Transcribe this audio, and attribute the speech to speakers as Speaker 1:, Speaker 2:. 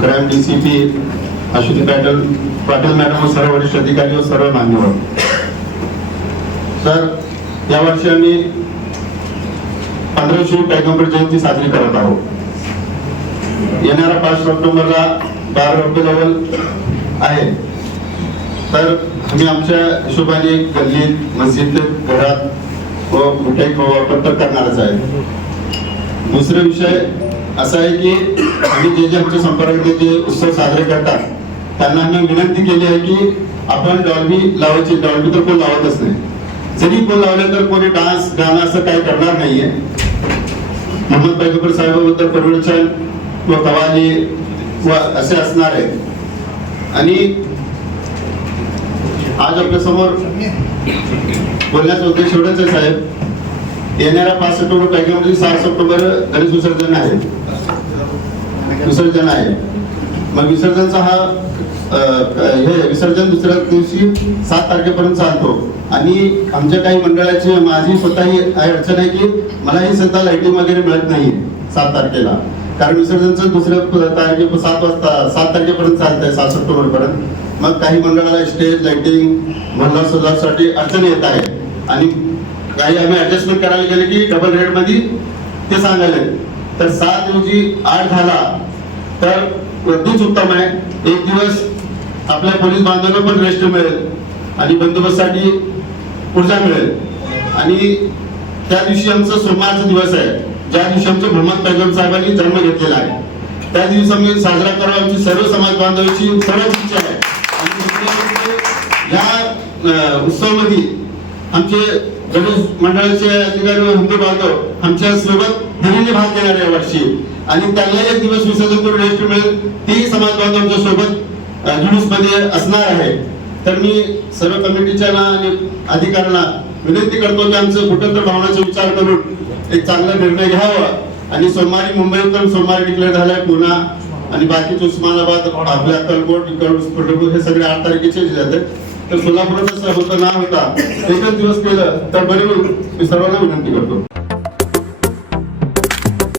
Speaker 1: Crime DCP Ashwini Patil Patil madam व सर्व वरिष्ठ अधिकारी व सर्व मान्यवर. तर यावर्षी आम्ही पंधराशे पैगंबर जयंती साजरी करत आहोत. येणाऱ्या पाच ऑक्टोबरला बारा रब्बी लेवल आहे. तर आम्ही आमच्या हिशोबाने गल्लीत मस्जिद घरात व मिठाई वापर तर करणारच आहे. दुसरा विषय असा आहे की आणि जे जे आमचे संपर्क जे उत्सव साजरे करतात. त्यांना मी विनंती केली आहे की आपण डॉल्बी लावायची डॉल्बी तर कोण लावतच नाही. जरी कोण लावलं तर कोणी डान्स गाणं असं काही करणार नाहीये. मोहम्मद पैगंबर साहेबाबद्दल प्रवचन व कवाली व असे असणार आहे आणि आज आपल्यासमोर बोलण्याचा उद्देश एवढंच आहे साहेब. येणाऱ्या पाच सप्टेंबर पैकी सात सप्टेंबर गणेश विसर्जन आहे. विसर्जन आहे. मग विसर्जनचा हा हे विसर्जन दुसऱ्या दिवशी सात तारखेपर्यंत चालतो. आणि आमच्या काही मंडळाची माझी स्वतःही अडचण आहे की मलाही सध्या लाईटिंग वगैरे मिळत नाही सात तारखेला. कारण विसर्जनचं दुसऱ्या तारखे सात वाजता सात तारखेपर्यंत चालतंय सात सप्टेंबर पर्यंत मग काही मंडळाला स्टेज लाईटिंग महिला सुधारसाठी अडचण येत आहे. आणि काही आम्ही ॲडजस्टमेंट करायला गेले की डबल रेटमध्ये ते सांगायला तर सात रोजी आठ झाला. तर अगदीच उत्तम आहे. एक दिवस आपल्या पोलीस बांधवांना पण रेस्ट मिळेल आणि बंदोबस्तसाठी ऊर्जा मिळेल. आणि त्या दिवशी आमचा सोमवारचा दिवस आहे. ज्या दिवशी आमच्या मोहम्मद पैगम साहेबांनी जन्म घेतलेला आहे. त्या दिवशी आम्ही साजरा करावा. आमची सर्व समाज बांधवांची सर्वच इच्छा आहे. या उत्सवामध्ये आमचे गणेश मंडळाचे अधिकारी हिंदू बांधव आमच्यासोबत धरीने भाग घेणार आहे वर्षी आणि त्यांना एक दिवस विसर्जन करून रेस्ट मिळेल तेही समाज बांधवांच्या सोबत जुलूसमध्ये असणार आहे. तर मी सर्व कमिटीच्या ना आणि अधिकाऱ्यांना विनंती करतो की आमचं कुटुंब भावनाचा विचार करून एक चांगला निर्णय घ्यावा. आणि सोमवारी मुंबईत पण सोमवारी डिक्लेअर झालाय पुन्हा. आणि बाकीचे उस्मानाबाद आपल्या अक्कलकोट इकडून हे सगळे आठ तारखेचे जाते तर सोलापुरात होता होतं ना होता. एकच दिवस केलं तर बरे मी सर्वांना विनंती करतो.